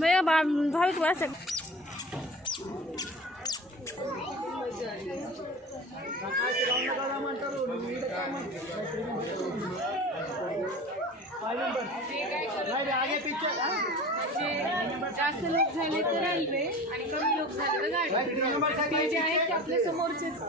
भैया भाभी को ऐसे जास्त लोक झाले तर रेल्वे आणि कमी लोक झाले तर गाडी. ते जे आहेत ते आपल्या समोरचेच.